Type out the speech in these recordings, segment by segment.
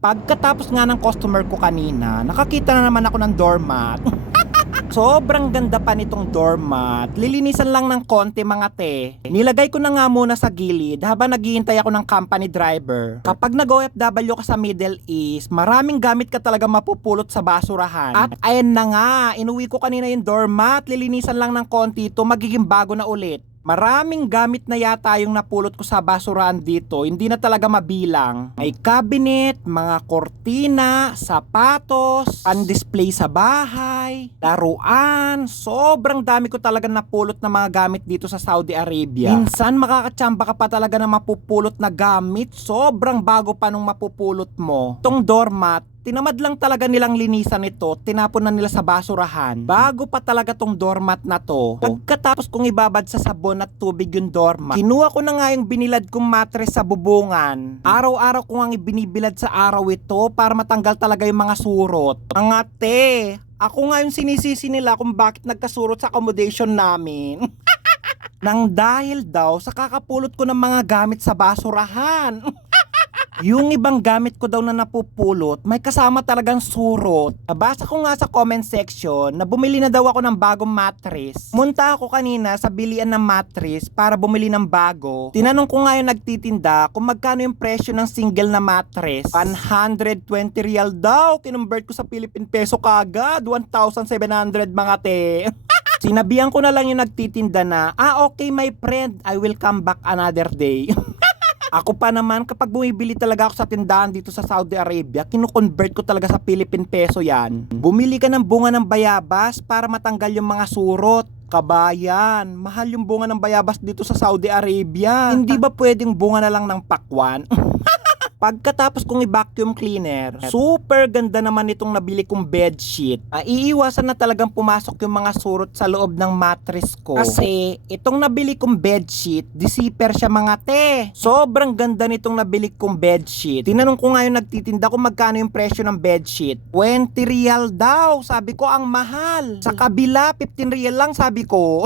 Pagkatapos nga ng customer ko kanina, nakakita na naman ako ng doormat. Sobrang ganda pa nitong doormat. Lilinisan lang ng konti mga te. Nilagay ko na nga muna sa gilid habang naghihintay ako ng company driver. Kapag nag-OFW ka sa Middle East, maraming gamit ka talaga mapupulot sa basurahan. At ayan na nga, inuwi ko kanina yung doormat. Lilinisan lang ng konti ito, magiging bago na ulit. Maraming gamit na yata yung napulot ko sa basurahan dito, hindi na talaga mabilang. May cabinet, mga kortina, sapatos, pan-display sa bahay, laruan. Sobrang dami ko talaga napulot na mga gamit dito sa Saudi Arabia. Minsan makakatsamba ka pa talaga na mapupulot na gamit, sobrang bago pa nung mapupulot mo. Itong doormat, tinamad lang talaga nilang linisan ito, tinapon na nila sa basurahan. Bago pa talaga tong doormat na to. Pagkatapos kong ibabad sa sabon at tubig yung doormat, kinuha ko na nga yung binilad kong mattress sa bubungan. Araw-araw ko nga ibinibilad sa araw ito para matanggal talaga yung mga surot. Mga te, ako nga yung sinisisi nila kung bakit nagkasurot sa accommodation namin. Nang dahil daw sa kakapulot ko ng mga gamit sa basurahan. Yung ibang gamit ko daw na napupulot, may kasama talagang surot. Nabasa ko nga sa comment section na bumili na daw ako ng bagong mattress. Munta ako kanina sa bilian ng mattress para bumili ng bago. Tinanong ko nga yung nagtitinda kung magkano yung presyo ng single na mattress. 120 real daw, kinumbert ko sa Philippine peso kagad. 1,700 mga te. Sinabihan ko na lang yung nagtitinda na, okay my friend, I will come back another day. Ako pa naman, kapag bumibili talaga ako sa tindahan dito sa Saudi Arabia, kinukonvert ko talaga sa Philippine peso yan. Bumili ka ng bunga ng bayabas para matanggal yung mga surot. Kabayan, mahal yung bunga ng bayabas dito sa Saudi Arabia. Hindi ba pwedeng bunga na lang ng pakwan? Pagkatapos kong i-vacuum cleaner, super ganda naman itong nabili kong bedsheet. Iiwasan na talagang pumasok yung mga surot sa loob ng mattress ko. Kasi itong nabili kong bedsheet, di-zipper siya mga te. Sobrang ganda nitong nabili kong bedsheet. Tinanong ko nga yung nagtitinda kung magkano yung presyo ng bedsheet. 20 real daw, sabi ko ang mahal. Sa kabila, 15 real lang sabi ko.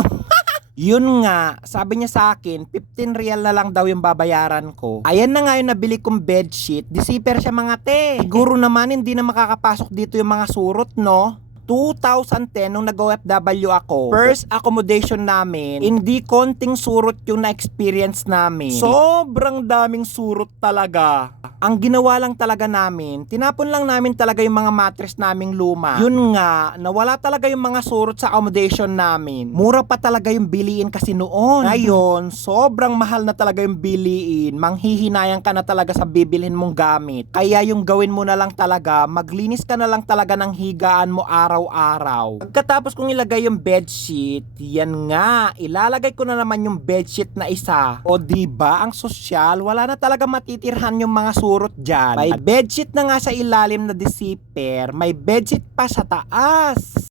Yun nga, sabi niya sa akin, 15 real na lang daw yung babayaran ko. Ayan na nga yung nabili kong bedsheet. Di-zipper siya mga te. Siguro naman hindi na makakapasok dito yung mga surot, no? 2010 nung nag-OFW ako, first accommodation namin, hindi konting surot yung na-experience namin. Sobrang daming surot talaga. Ang ginawa lang talaga namin, tinapon lang namin talaga yung mga mattress naming luma. Yun nga, nawala talaga yung mga surot sa accommodation namin. Mura pa talaga yung biliin kasi noon. Ngayon, sobrang mahal na talaga yung biliin. Manghihinayang ka na talaga sa bibilhin mong gamit. Kaya yung gawin mo na lang talaga, maglinis ka na lang talaga ng higaan mo araw-araw. Pagkatapos kong ilagay yung bedsheet, yan nga, ilalagay ko na naman yung bedsheet na isa. O diba, ang sosyal, wala na talaga matitirhan yung mga surot dyan. May bedsheet na nga sa ilalim na di-zipper, may bedsheet pa sa taas.